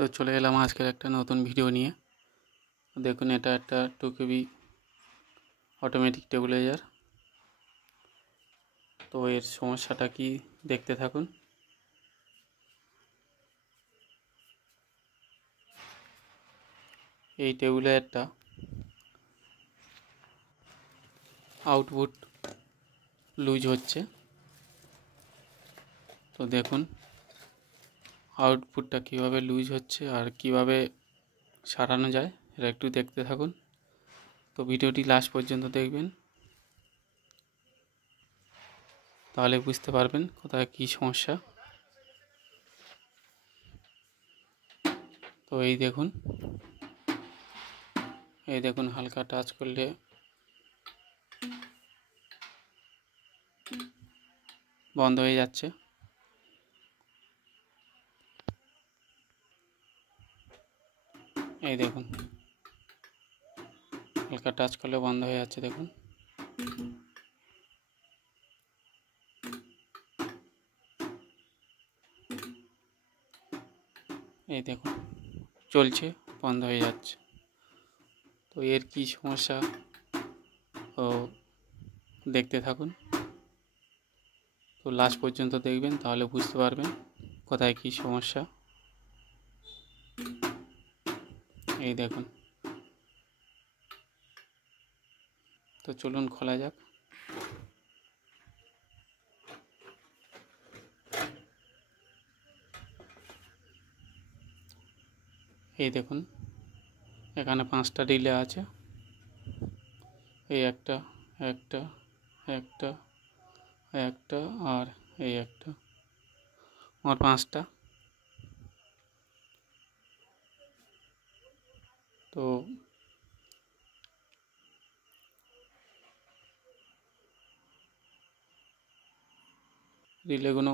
তো চলে এলাম আজকের একটা নতুন ভিডিও নিয়ে। দেখুন, এটা একটা 2 KB অটোমেটিক টেবিলাইজার। তো এর সমস্যাটা কি দেখতে থাকুন। এই টেবিলাইজারটা আউটপুট লুজ হচ্ছে। তো দেখুন আউটপুটটা কিভাবে লুজ হচ্ছে আর কিভাবে সারানো যায়, এটা একটু দেখতে থাকুন। তো ভিডিওটি লাস্ট পর্যন্ত দেখবেন, তাহলে বুঝতে পারবেন কোথায় কী সমস্যা। তো এই দেখুন হালকা টাচ করলে বন্ধ হয়ে যাচ্ছে। এই দেখুন হালকা টাচ করলে বন্ধ হয়ে যাচ্ছে। দেখুন এই দেখুন চলছে, বন্ধ হয়ে যাচ্ছে। তো এর কি সমস্যা ও দেখতে থাকুন। তো লাস্ট পর্যন্ত দেখবেন, তাহলে বুঝতে পারবেন কোথায় কি সমস্যা। এই দেখুন। তো চলুন খোলা যাক। এই দেখুন এখানে 5টা রিলে আছে। এই একটা একটা একটা একটা আর এই একটা, আমার 5টা। তো রিলেগুলো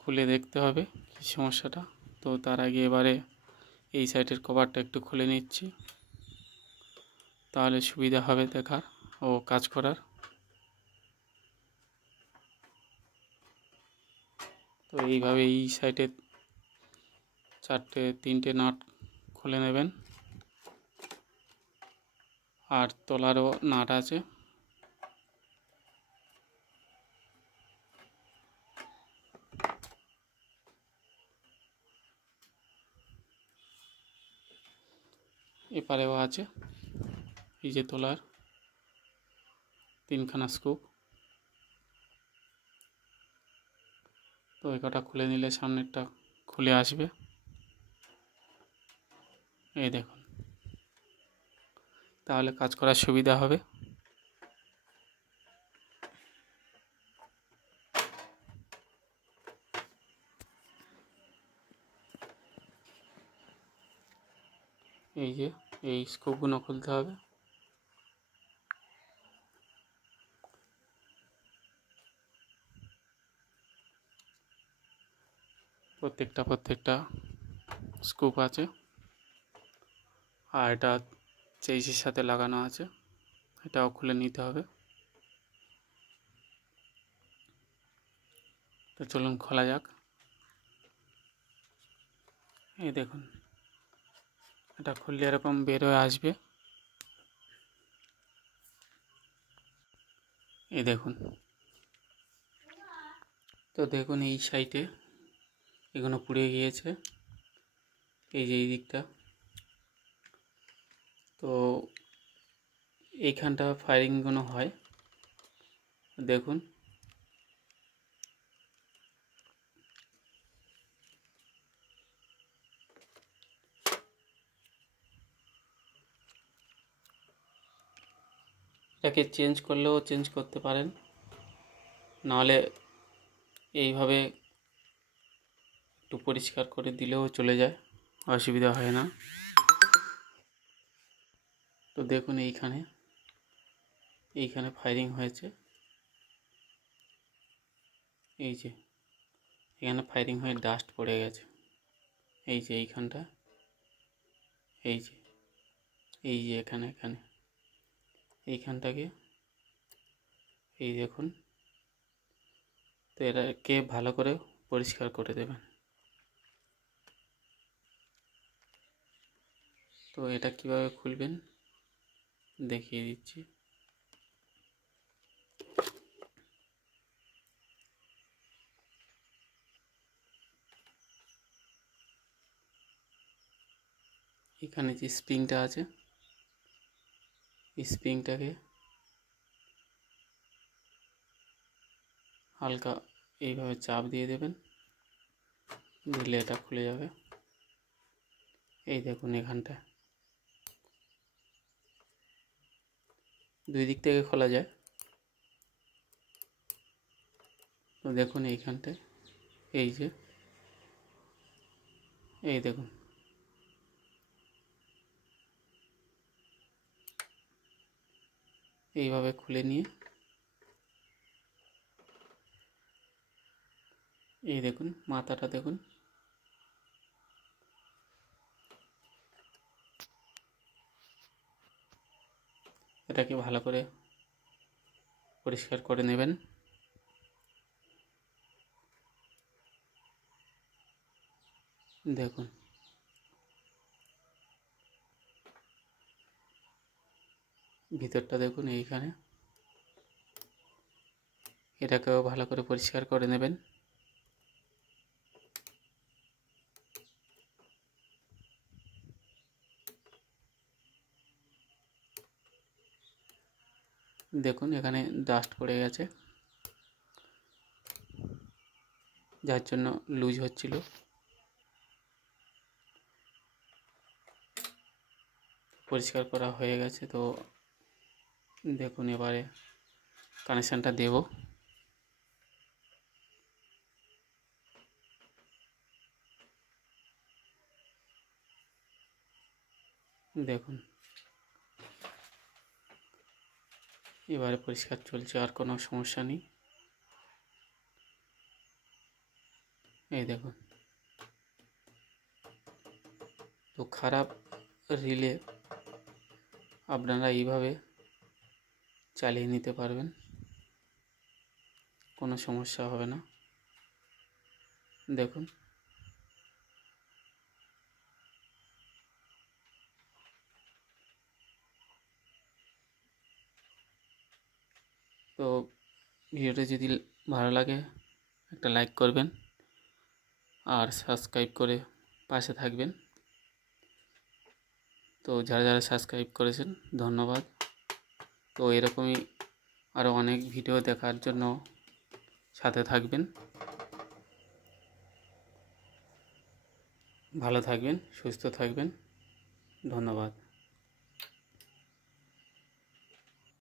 খুলে দেখতে হবে কী সমস্যাটা। তো তার আগে এবারে এই সাইডের কভারটা একটু খুলে নিচ্ছি, তাহলে সুবিধা হবে দেখার ও কাজ করার। তো এইভাবে এই সাইডে 3টে নাট খুলে নেবেন, আর তলারও নাট আছে। এপারেও আছে, এই যে তলার 3খানা স্ক্রু। তো এই কটা খুলে নিলে সামনেরটা খুলে আসবে। এই দেখুন, তাহলে কাজ করার সুবিধা হবে। এই যে এই স্ক্রুগুলো খুলতে হবে। প্রত্যেকটা স্ক্রুপ আছে, আর এটা চেইসের সাথে লাগানো আছে, এটাও খুলে নিতে হবে। তো চলুন খোলা যাক। এই দেখুন এটা খুললে এরকম বের হয়ে আসবে। এই দেখুন। তো দেখুন এই সাইডে এগুলো পুড়ে গিয়েছে, এই যে এই দিকটা। তো এইখানটা ফায়ারিংগুলো হয়, দেখুন। এটাকে চেঞ্জ করলেও চেঞ্জ করতে পারেন, নাহলে এইভাবে একটু পরিষ্কার করে দিলেও চলে যায়, অসুবিধা হয় না। তো দেখুন এইখানে ফায়ারিং হয়েছে, এই যে এখানে ফায়ারিং হয়ে ডাস্ট পড়ে গেছে। এই যে এইখানটা, এই যে এখানে এইখানটাকে এই দেখুন। তো এটাকে ভালো করে পরিষ্কার করে দেবেন। তো এটা কিভাবে খুলবেন দেখিয়ে দিচ্ছি। এখানে যে স্প্রিংটা আছে, এই স্প্রিংটাকে হালকা এইভাবে চাপ দিয়ে দেবেন, দিলে এটা খুলে যাবে। এই দেখুন এখানটা দুই দিক থেকে খোলা যায়। তো দেখুন এইখানটায় এই যে এই দেখুন এইভাবে খুলে নিয়ে এই দেখুন মাথাটা দেখুন, এটাকে ভালো করে পরিষ্কার করে নেবেন। দেখুন ভিতরটা দেখুন এইখানে, এটাকেও ভালো করে পরিষ্কার করে নেবেন। দেখুন এখানে ডাস্ট পড়ে গেছে, যার জন্য লুজ হচ্ছিল। পরিষ্কার করা হয়ে গেছে। তো দেখুন এবারে কানেকশানটা দেব। দেখুন এবারে পরিষ্কার চলছে, আর কোনো সমস্যা নেই। এই দেখুন, তো খারাপ রিলে আপনারা এইভাবে চালিয়ে নিতে পারবেন, কোনো সমস্যা হবে না। দেখুন তো ভিডিওটা যদি ভালো লাগে একটা লাইক করবেন আর সাবস্ক্রাইব করে পাশে থাকবেন। তো যারা যারা সাবস্ক্রাইব করেছেন ধন্যবাদ। তো এরকমই আরও অনেক ভিডিও দেখার জন্য সাথে থাকবেন। ভালো থাকবেন, সুস্থ থাকবেন, ধন্যবাদ।